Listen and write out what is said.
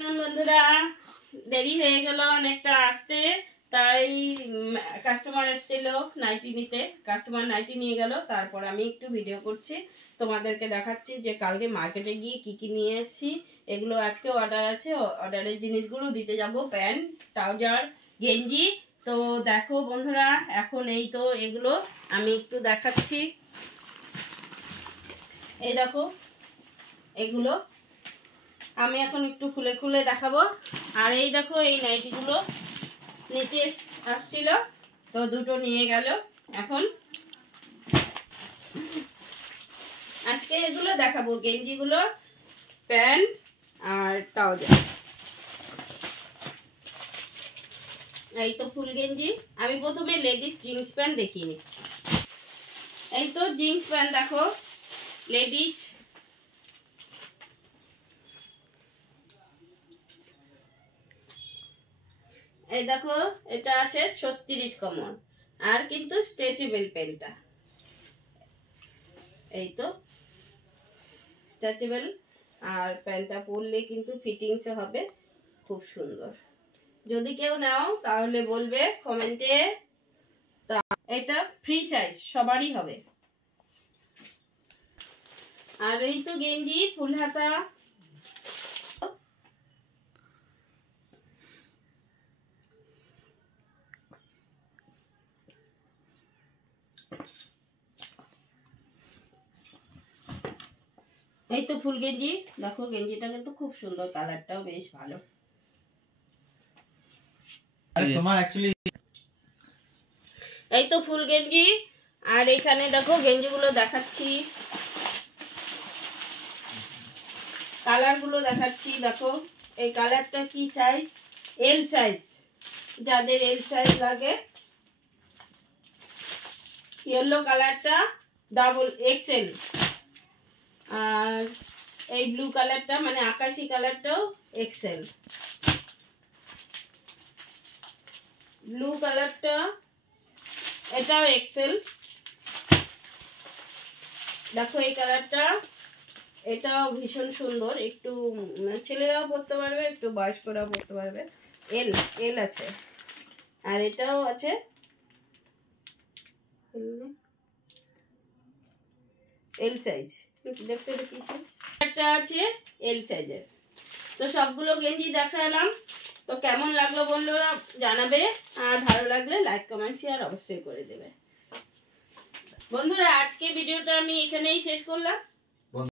বন্ধুরা দেরি হয়ে গেল অনেকটা আসতে, তাই কাস্টমার এসেছিল নাইটি নিতে, কাস্টমার নাইটি নিয়ে গেল। তারপর আমি একটু ভিডিও করছি, তোমাদেরকে দেখাচ্ছি যে কালকে মার্কেটে গিয়ে কি কি নিয়ে এসেছি। এগুলো আজকে অর্ডার আছে, অর্ডারের জিনিসগুলো দিতে যাব, প্যান্ট, ট্রাউজার, গেঞ্জি। তো দেখো বন্ধুরা, এখন এই তো এগুলো আমি একটু দেখাচ্ছি। এই দেখো এগুলো আমি এখন একটু খুলে খুলে দেখাবো। আর এই দেখো এই নাইটিগুলো নিতে আসছিল, তো দুটো নিয়ে গেল। এখন আজকে এগুলো দেখাবো, গেঞ্জিগুলো, প্যান্ট আর ট্রাউজার। এই তো ফুল গেঞ্জি। আমি প্রথমে লেডিস জিন্স প্যান্ট দেখিয়ে নিচ্ছি। এই তো জিন্স প্যান্ট দেখো লেডিস, এই দেখো এটা আছে 36 কমন, আর কিন্তু স্ট্রেচেবল প্যান্টটা, এই তো স্ট্রেচেবল। আর প্যান্টটা পরলে কিন্তু ফিটিংস হবে খুব সুন্দর। যদি কেউ নাও তাহলে বলবে কমেন্টে। তা এটা ফ্রি সাইজ, সবারই হবে। আর এই তো গেঞ্জি ফুল হাতা, এই তো ফুল গেঞ্জি। দেখো গেঞ্জিটা কিন্তু খুব সুন্দর, কালারটাও বেশ ভালো। তোমার অ্যাকচুয়ালি এই তো ফুল গেঞ্জি। আর এখানে দেখো গেঞ্জিগুলো দেখাচ্ছি, কালারগুলো দেখাচ্ছি। দেখো এই কালারটা কি সাইজ, এল সাইজ, যাদের এল সাইজ লাগে। ইয়েলো কালারটা ডাবল এক্সেল, আর এই ব্লু কালারটা মানে আকাশি কালারটাও এক্সেল। ব্লু কালারটা এটাও এক্সেল। দেখো এই কালারটা, এটাও ভীষণ সুন্দর, একটু ছেলেরাও পরতে পারবে, একটু বয়স্করাও পরতে পারবে। এল এল আছে। আর এটাও আছে এল সাইজ, দেখতে দেখিস একটা আছে এল সাইজের। তো সবগুলো গেঞ্জি দেখালাম। তো কেমন লাগলো বন্ধুরা জানাবে, আর ভালো লাগলে লাইক কমেন্ট শেয়ার অবশ্যই করে দেবে। বন্ধুরা আজকে ভিডিওটা আমি এখানেই শেষ করলাম।